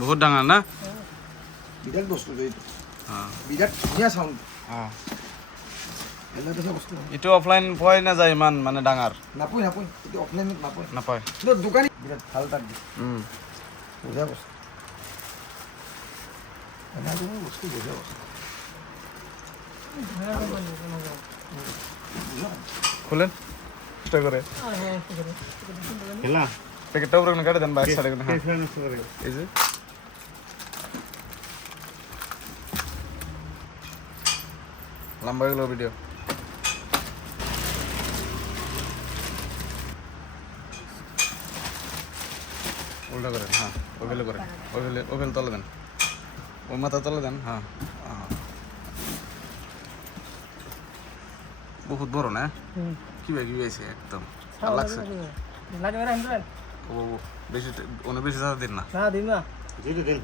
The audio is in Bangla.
বহুত ডাঙৰ না বিৰাট বস্তু এইটো হ্যাঁ বিৰাট ধুনীয়া চাউণ্ড হ্যাঁ এনেকুৱা বস্তু এইটো অফলাইন পোৱাই নাযায় ইমান মানে ডাঙৰ নাপায় নাপায় এইটো অফলাইনত নাপায় নাপায় কিন্তু দোকানী বিৰাট ভাল তাক দিয়ে বঢ়িয়া বস্তু এনেকুৱা বস্তু বঢ়িয়া বস্তু খুলেন চেষ্টা করে খেলা প্যাকেটটা উপরে কাটে দেন বা এক সাইডে হ্যাঁ এই যে লম্বা গেল ভিডিও উল্টা করেন হ্যাঁ ওভেলে করেন ওভেল তলে দেন ওই মাথা তলে দেন হ্যাঁ বহুত বড় না কি ভাই কি হয়েছে একদম ভালো লাগছে লাগে ও বেশি অনেক বেশি দিন না দিন না যেটা দেন